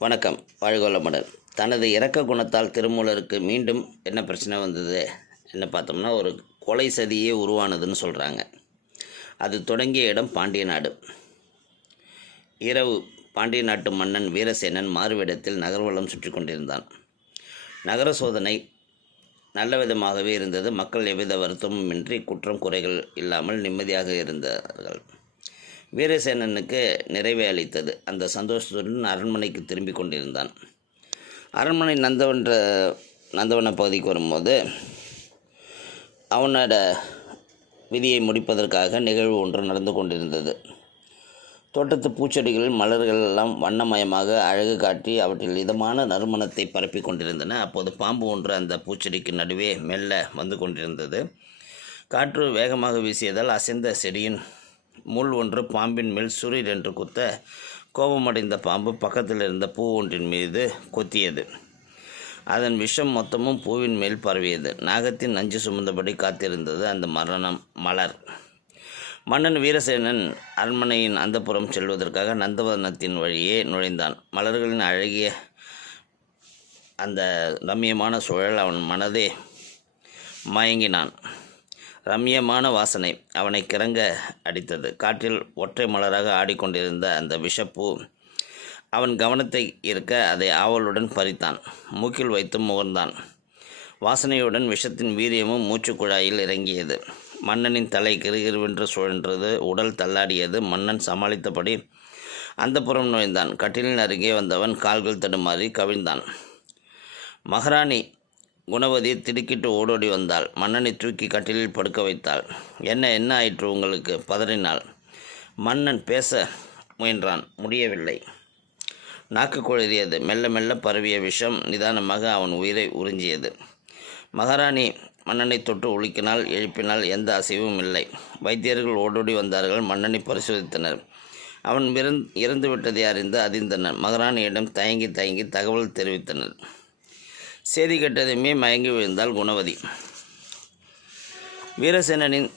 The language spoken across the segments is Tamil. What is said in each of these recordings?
வணக்கம் வாழ்கோளமுடன் தனது இரக்க குணத்தால் திருமூலருக்கு மீண்டும் என்ன பிரச்சனை வந்தது என்ன பார்த்தோம்னா ஒரு கொலை சதியே உருவானதுன்னு சொல்கிறாங்க அது தொடங்கிய இடம் பாண்டிய நாடு இரவு பாண்டிய நாட்டு மன்னன் வீரசேனன் மாறுவிடத்தில் நகர்வலம் சுற்றி கொண்டிருந்தான். நகர சோதனை நல்ல விதமாகவே இருந்தது. மக்கள் எவ்வித வருத்தமும் இன்றி குற்றம் குறைகள் இல்லாமல் நிம்மதியாக இருந்தார்கள். வீரசேனனுக்கு நிறைவே அளித்தது. அந்த சந்தோஷத்துடன் அரண்மனைக்கு திரும்பி கொண்டிருந்தான். அரண்மனை நந்தவன்ற நந்தவன பகுதிக்கு வரும்போது அவனோட விதியை முடிப்பதற்காக நிகழ்வு ஒன்று நடந்து கொண்டிருந்தது. தோட்டத்து பூச்செடிகளில் மலர்கள் எல்லாம் வண்ணமயமாக அழகு காட்டி அவற்றில் இதமான நறுமணத்தை பரப்பி கொண்டிருந்தன. அப்போது பாம்பு ஒன்று அந்த பூச்செடிக்கு நடுவே மெல்ல வந்து கொண்டிருந்தது. காற்று வேகமாக வீசியதால் அசைந்த செடியின் முள் ஒன்று பாம்பின் மேல் சுரீர் என்று குத்த கோபமடைந்த பாம்பு பக்கத்தில் இருந்த பூ ஒன்றின் மீது கொத்தியது. அதன் விஷம் மொத்தமும் பூவின் மேல் பரவியது. நாகத்தின் நஞ்சு சுமந்தபடி காத்திருந்தது அந்த மரணம் மலர். மன்னன் வீரசேனன் அரண்மனையின் அந்தப்புறம் செல்வதற்காக நந்தவனத்தின் வழியே நுழைந்தான். மலர்களின் அழகிய அந்த ரம்யமான சூழல் அவன் மனதே மயங்கினான். ரம்மியமான வாசனை அவனை கிறங்க அடித்தது. காற்றில் ஒற்றை மலராக ஆடிக்கொண்டிருந்த அந்த விஷப்பூ அவன் கவனத்தை இருக்க அதை ஆவலுடன் பறித்தான். மூக்கில் வைத்து முகர்ந்தான். வாசனையுடன் விஷத்தின் வீரியமும் மூச்சுக்குழாயில் இறங்கியது. மன்னனின் தலை கிருகிருவென்று சுழன்றது உடல் தள்ளாடியது. மன்னன் சமாளித்தபடி அந்த புறம் நுழைந்தான். கட்டிலின் அருகே வந்தவன் கால்கள் தடுமாறி கவிழ்ந்தான். மகாராணி குணவதி திடுக்கிட்டு ஓடோடி வந்தாள். மன்னனை தூக்கி கட்டிலில் படுக்க வைத்தாள். என்ன என்ன ஆயிற்று உங்களுக்கு? பதறினாள். மன்னன் பேச முயன்றான். முடியவில்லை. நாக்கு குழறியது மெல்ல மெல்ல பரவிய விஷம் நிதானமாக அவன் உயிரை உறிஞ்சியது. மகாராணி மன்னனை தொட்டு உலுக்கினால் எழுப்பினால் எந்த அசைவும் இல்லை. வைத்தியர்கள் ஓடோடி வந்தார்கள். மன்னனை பரிசோதித்தனர். அவன் இறந் இறந்து விட்டதை அறிந்து அதிர்ந்தனர். மகாராணியிடம் தயங்கி தயங்கி தகவல் தெரிவித்தனர். செய்தி கேட்டதுமே மயங்கி விழுந்தாள் குணவதி. வீரசேனனின்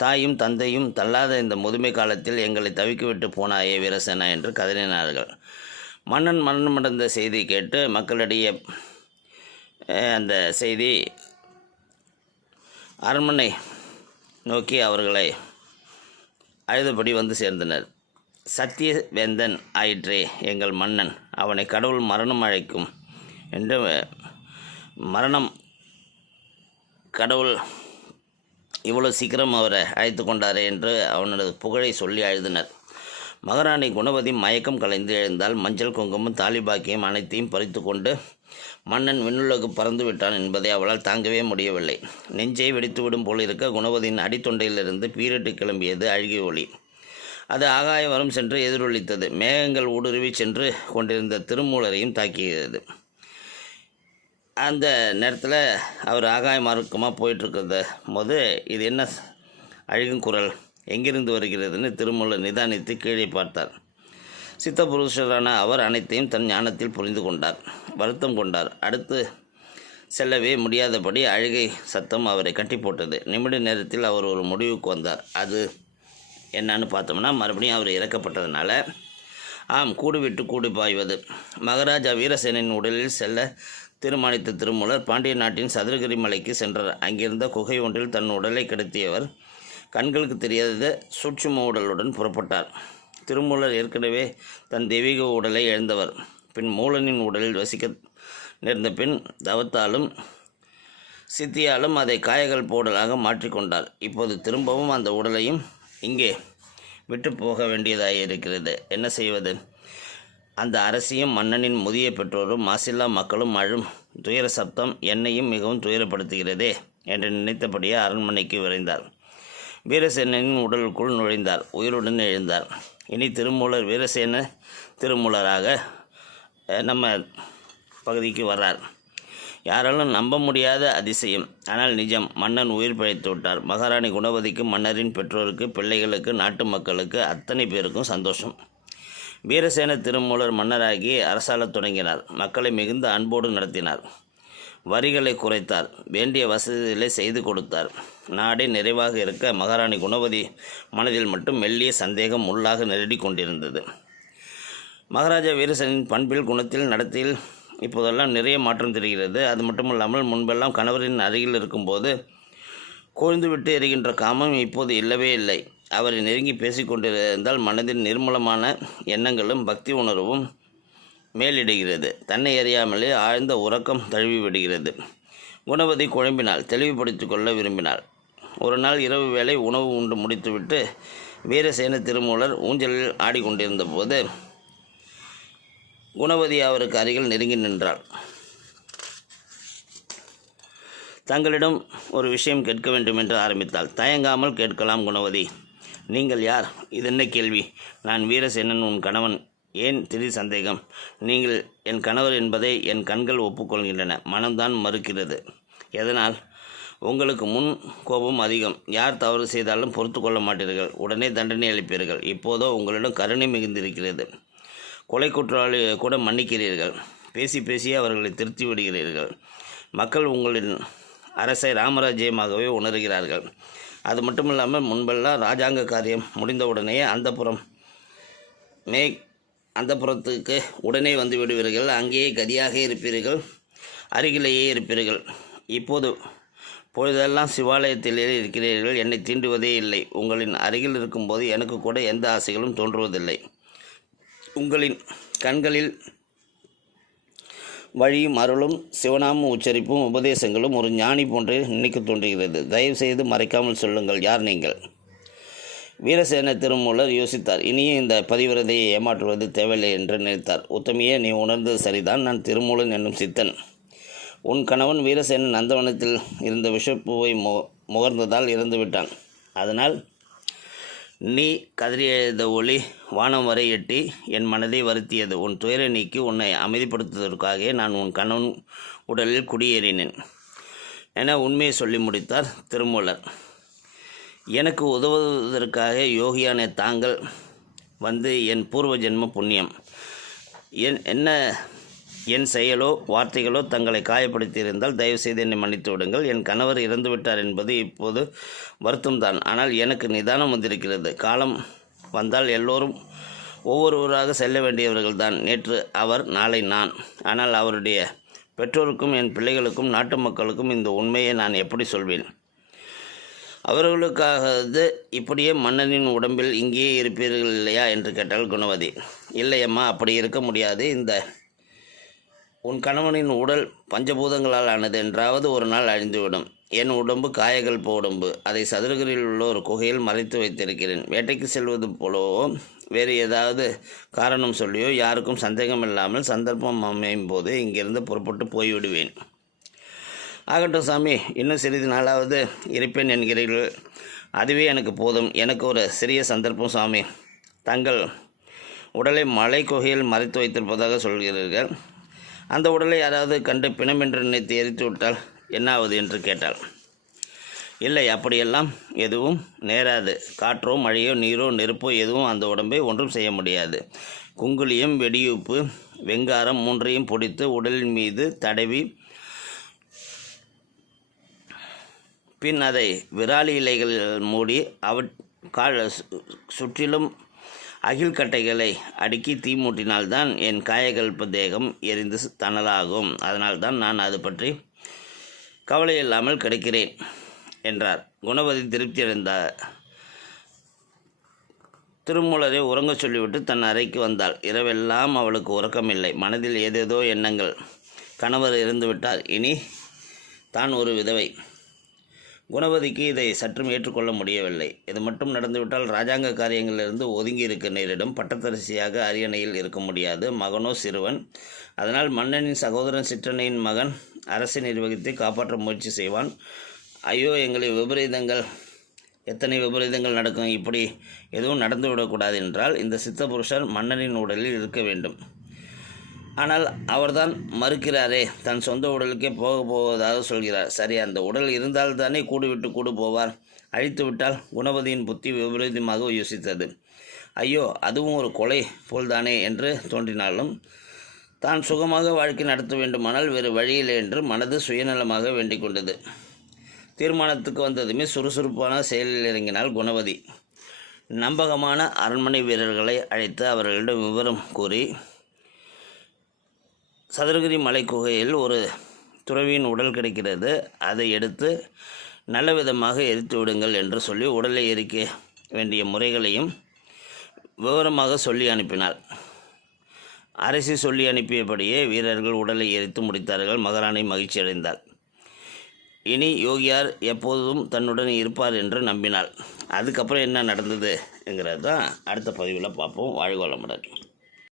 தாயும் தந்தையும் தள்ளாத இந்த முதுமை காலத்தில் எங்களை தவிக்கிவிட்டு போனாயே வீரசேனா என்று கதறினார்கள். மன்னன் மரணமடைந்த செய்தி கேட்டு மக்களிடையே அந்த செய்தி அரண்மனை நோக்கி அவர்களை அழுதபடி வந்து சேர்ந்தனர். சத்தியவேந்தன் ஆயிற்றே எங்கள் மன்னன் அவனை கடவுள் மரணம் அழைக்கும் என்று மரணம். கடவுள் இவ்வளோ சீக்கிரம் அவரை அழைத்து கொண்டாரே என்று அவனது புகழை சொல்லி அழுதினர். மகாராணி குணவதி மயக்கம் கலைந்து எழுந்தால் மஞ்சள் குங்குமம் தாலிபாக்கியம் அனைத்தையும் பறித்து கொண்டு மன்னன் விண்ணுலகு பறந்து விட்டான் என்பதை அவளால் தாங்கவே முடியவில்லை. நெஞ்சை வெடித்துவிடும் போல் இருக்க குணவதியின் அடித்தொண்டையிலிருந்து பீரிட்டு கிளம்பியது அழுகிய ஒளி அது ஆகாய வரம் சென்று எதிரொலித்தது. மேகங்கள் ஊடுருவி சென்று கொண்டிருந்த திருமூலரையும் தாக்கியது. அந்த நேரத்தில் அவர் ஆகாய மார்க்கமாக போயிட்டுருக்கிறத போது இது என்ன அழுகும் குரல்? எங்கிருந்து வருகிறதுன்னு திருமலை நிதானித்து கீழே பார்த்தார். சித்த புருஷரான அவர் அனைத்தையும் தன் ஞானத்தில் புரிந்து கொண்டார் வருத்தம் கொண்டார். அடுத்து செல்லவே முடியாதபடி அழுகை சத்தம் அவரை கட்டி போட்டது. நிமிட நேரத்தில் அவர் ஒரு முடிவுக்கு வந்தார். அது என்னன்னு பார்த்தோம்னா மறுபடியும் அவர் இறக்கப்பட்டதுனால ஆம் கூடு விட்டு கூடு பாய்வது. மகாராஜா வீரசேனின் உடலில் செல்ல தீர்மானித்த திருமூலர் பாண்டிய நாட்டின் சதுரகிரி மலைக்கு சென்றார் அங்கிருந்த குகை ஒன்றில் தன் உடலை கிடத்தியவர் கண்களுக்கு தெரியாத சூட்சும உடலுடன் புறப்பட்டார். திருமூலர் ஏற்கனவே தன் தெய்வீக உடலை இழந்தவர். பின் மூலனின் உடலில் வசிக்க நேர்ந்த பின் தவத்தாலும் சித்தியாலும் அதை காயகள் போடலாக மாற்றிக்கொண்டார் இப்போது திரும்பவும் அந்த உடலையும் இங்கே விட்டு போக வேண்டியதாக இருக்கிறது என்ன செய்வது? அந்த அரசியும் மன்னனின் முதிய பெற்றோரும் மாசில்லா மக்களும் அழும் துயர சப்தம் என்னையும் மிகவும் துயரப்படுத்துகிறதே என்று நினைத்தபடியே அரண்மனைக்கு விரைந்தார். வீரசேனனின் உடலுக்குள் நுழைந்தார் உயிருடன் எழுந்தார். இனி திருமூலர் வீரசேன திருமூலராக நம்ம பகுதிக்கு வர்றார். யாராலும் நம்ப முடியாத அதிசயம். ஆனால் நிஜம் மன்னன் உயிர் பிழைத்து விட்டார். மகாராணி குணவதிக்கு மன்னரின் பெற்றோருக்கு பிள்ளைகளுக்கு நாட்டு மக்களுக்கு அத்தனை பேருக்கும் சந்தோஷம். வீரசேன திருமூலர் மன்னராகி அரசாளத் தொடங்கினார். மக்களை மிகுந்த அன்போடு நடத்தினார். வரிகளை குறைத்தார். வேண்டிய வசதிகளை செய்து கொடுத்தார். நாடே நிறைவாக இருக்க மகாராணி குணவதி மனதில் மட்டும் மெல்லிய சந்தேகம் உள்ளாக நெருடி கொண்டிருந்தது. மகாராஜா வீரசனின் பண்பில் குணத்தில் நடத்தில் இப்போதெல்லாம் நிறைய மாற்றம் தெரிகிறது. அது மட்டும் இல்லாமல் முன்பெல்லாம் கணவரின் அருகில் இருக்கும்போது கொழுந்துவிட்டு எரிகின்ற காமம் இப்போது இல்லவே இல்லை. அவரை நெருங்கி பேசிக்கொண்டிருந்தால் மனதில் நிர்மலமான எண்ணங்களும் பக்தி உணர்வும் மேலிடுகிறது. தன்னை அறியாமலே ஆழ்ந்த உறக்கம் தழுவி விடுகிறது குணவதி குழம்பினாள் தெளிவுபடுத்தி கொள்ள விரும்பினாள். ஒரு நாள் இரவு வேளை உணவு உண்டு முடித்துவிட்டு வீரசேன திருமூலர் ஊஞ்சலில் ஆடிக்கொண்டிருந்த போது குணவதி அவருக்கு அருகில் நெருங்கி நின்றாள். தங்களிடம் ஒரு விஷயம் கேட்க வேண்டும் என்று ஆரம்பித்தாள். தயங்காமல் கேட்கலாம் குணவதி. நீங்கள் யார்? இது என்ன கேள்வி? நான் வீரசேனன் உன் கணவன். ஏன் திடீர் சந்தேகம்? நீங்கள் என் கணவர் என்பதை என் கண்கள் ஒப்புக்கொள்கின்றன. மனம்தான் மறுக்கிறது. எதனால்? உங்களுக்கு முன் கோபம் அதிகம். யார் தவறு செய்தாலும் பொறுத்து கொள்ள மாட்டீர்கள். உடனே தண்டனை அளிப்பீர்கள். இப்போதோ உங்களிடம் கருணை மிகுந்திருக்கிறது. கொலை குற்றவாளி கூட மன்னிக்கிறீர்கள். பேசி பேசி அவர்களை திருத்தி விடுகிறீர்கள். மக்கள் உங்களின் அரசை ராமராஜ்யமாகவே உணர்கிறார்கள். அது மட்டும் இல்லாமல் முன்பெல்லாம் ராஜாங்க காரியம் முடிந்தவுடனே அந்தப்புறம் மே அந்தப்புறத்துக்கு உடனே வந்து விடுவீர்கள். அங்கேயே கதியாக இருப்பீர்கள். அருகிலேயே இருப்பீர்கள். இப்போது பொழுதெல்லாம் சிவாலயத்திலே இருக்கிறீர்கள். என்னை தீண்டுவதே இல்லை. உங்களின் அருகில் இருக்கும்போது எனக்கு கூட எந்த ஆசைகளும் தோன்றுவதில்லை. உங்களின் கண்களில் வழியும் அருளும் சிவநாமம் உச்சரிப்பும் உபதேசங்களும் ஒரு ஞானி போன்றே நினைக்க தோன்றுகிறது. தயவு செய்து மறைக்காமல் சொல்லுங்கள் யார் நீங்கள்? வீரசேன திருமூலர் யோசித்தார் இனியும் இந்த பதிவிரதையை ஏமாற்றுவது தேவையில்லை என்று நினைத்தார். உத்தமியே நீ உணர்ந்தது சரிதான் நான் திருமூலன் என்னும் சித்தன். உன் கணவன் வீரசேனன் நந்தவனத்தில் இருந்த விஷப்பூவை மு முகர்ந்ததால் இறந்துவிட்டான். அதனால் நீ கதறி ஒளி வானம் வரை எட்டி என் மனதை வருத்தியது. உன் துயரை நீக்கி உன்னை அமைதிப்படுத்துவதற்காக நான் உன் கணவன் உடலில் குடியேறினேன் என உண்மையை சொல்லி முடித்தார் திருமூலர். எனக்கு உதவுவதற்காக யோகியான தாங்கள் வந்து என் பூர்வ ஜென்ம புண்ணியம். என் என்ன என் செயலோ வார்த்தைகளோ தங்களை காயப்படுத்தியிருந்தால் தயவுசெய்து என்னை மன்னித்து விடுங்கள். என் கணவர் இறந்துவிட்டார் என்பது இப்போது வருத்தம்தான். ஆனால் எனக்கு நிதானம் வந்திருக்கிறது. காலம் வந்தால் எல்லோரும் ஒவ்வொருவராக செல்ல வேண்டியவர்கள் தான் நேற்று அவர் நாளை நான். ஆனால் அவருடைய பெற்றோருக்கும் என் பிள்ளைகளுக்கும் நாட்டு மக்களுக்கும் இந்த உண்மையை நான் எப்படி சொல்வேன்? அவர்களுக்காகவது இப்படியே மன்னனின் உடம்பில் இங்கேயே இருப்பீர்கள் இல்லையா? என்று கேட்டால் குணவதி. இல்லையம்மா அப்படி இருக்க முடியாது. இந்த உன் கணவனின் உடல் பஞ்சபூதங்களால் ஆனது என்றாவது ஒரு நாள் அழிந்துவிடும். என் உடம்பு காயகல்ப உடம்பு. அதை சதுரகிரியில் உள்ள ஒரு குகையில் மறைத்து வைத்திருக்கிறேன். வேட்டைக்கு செல்வது போலவோ வேறு ஏதாவது காரணம் சொல்லியோ யாருக்கும் சந்தேகம் இல்லாமல் சந்தர்ப்பம் அமையும் போது இங்கிருந்து புறப்பட்டு போய்விடுவேன். ஆகட்டும் சாமி இன்னும் சிறிது நாளாவது இருப்பேன் என்கிறீர்கள். அதுவே எனக்கு போதும். எனக்கு ஒரு சிறிய சந்தர்ப்பம் சாமி. தங்கள் உடலை மலை குகையில் மறைத்து வைத்திருப்பதாக சொல்கிறீர்கள். அந்த உடலை யாராவது கண்டு பிணம் என்று நினைத்து எரித்து விட்டால் என்னாவது என்று கேட்டாள். இல்லை அப்படியெல்லாம் எதுவும் நேராது. காற்றோ மழையோ நீரோ நெருப்போ எதுவும் அந்த உடம்பை ஒன்றும் செய்ய முடியாது. குங்குலியம் வெடியுப்பு வெங்காரம் மூன்றையும் பொடித்து உடலின் மீது தடவி பின் அதை விராலி இலைகளில் மூடி அவற் கால் சு- சுற்றிலும் அகில் கட்டைகளை அடுக்கி தீ மூட்டினால்தான் என் காயகல்ப தேகம் எரிந்து தனலாகும் தணலாகும். அதனால்தான் நான் அது பற்றி கவலை இல்லாமல் கிடைக்கிறேன் என்றார். குணவதி திருப்தி அடைந்தார் திருமூலரை உறங்கச் சொல்லிவிட்டு தன் அறைக்கு வந்தாள். இரவெல்லாம் அவளுக்கு உறக்கமில்லை. மனதில் ஏதேதோ எண்ணங்கள். கணவர் இருந்துவிட்டார் இனி தான் ஒரு விதவை. குணவதிக்கு இதை சற்றும் ஏற்றுக்கொள்ள முடியவில்லை. இது மட்டும் நடந்துவிட்டால் ராஜாங்க காரியங்களிலிருந்து ஒதுங்கி இருக்க நேரிடும். பட்டத்தரசியாக அரியணையில் இருக்க முடியாது. மகனோ சிறுவன். அதனால் மன்னனின் சகோதரன் சிற்றனையின் மகன் அரசை நிர்வகித்து காப்பாற்ற முயற்சி செய்வான். ஐயோ எங்களை விபரீதங்கள். எத்தனை விபரீதங்கள் நடக்கும்? இப்படி எதுவும் நடந்து விடக்கூடாது என்றால் இந்த சித்த புருஷர் மன்னனின் உடலில் இருக்க வேண்டும். ஆனால் அவர்தான் மறுக்கிறாரே தன் சொந்த உடலுக்கே போக போவதாக சொல்கிறார். சரி அந்த உடல் இருந்தால் தானே கூடு விட்டு கூடு போவார். அழித்து விட்டால் குணவதியின் புத்தி விபரீதமாக யோசித்தது. ஐயோ அதுவும் ஒரு கொலை போல்தானே என்று தோன்றினாலும் தான் சுகமாக வாழ்க்கை நடத்த வேண்டுமானால் வேறு வழியில்லை என்று மனது சுயநலமாக வேண்டிக் கொண்டது. தீர்மானத்துக்கு வந்ததுமே சுறுசுறுப்பான செயலில் இறங்கினாள் குணவதி. நம்பகமான அரண்மனை வீரர்களை அழைத்து அவர்களிடம் விவரம் கூறி சதுரகிரி மலை குகையில் ஒரு துறவியின் உடல் கிடைக்கிறது. அதை எடுத்து நல்ல விதமாக எரித்து விடுங்கள் என்று சொல்லி உடலை எரிக்க வேண்டிய முறைகளையும் விவரமாக சொல்லி அனுப்பினாள். அரசி சொல்லி அனுப்பியபடியே வீரர்கள் உடலை எரித்து முடித்தார்கள். மகாராணி மகிழ்ச்சி அடைந்தாள். இனி யோகியார் எப்போதும் தன்னுடன் இருப்பார் என்று நம்பினாள். அதுக்கப்புறம் என்ன நடந்தது என்கிறது தான் அடுத்த பதிவில் பார்ப்போம். வாழ்கோளமுடன்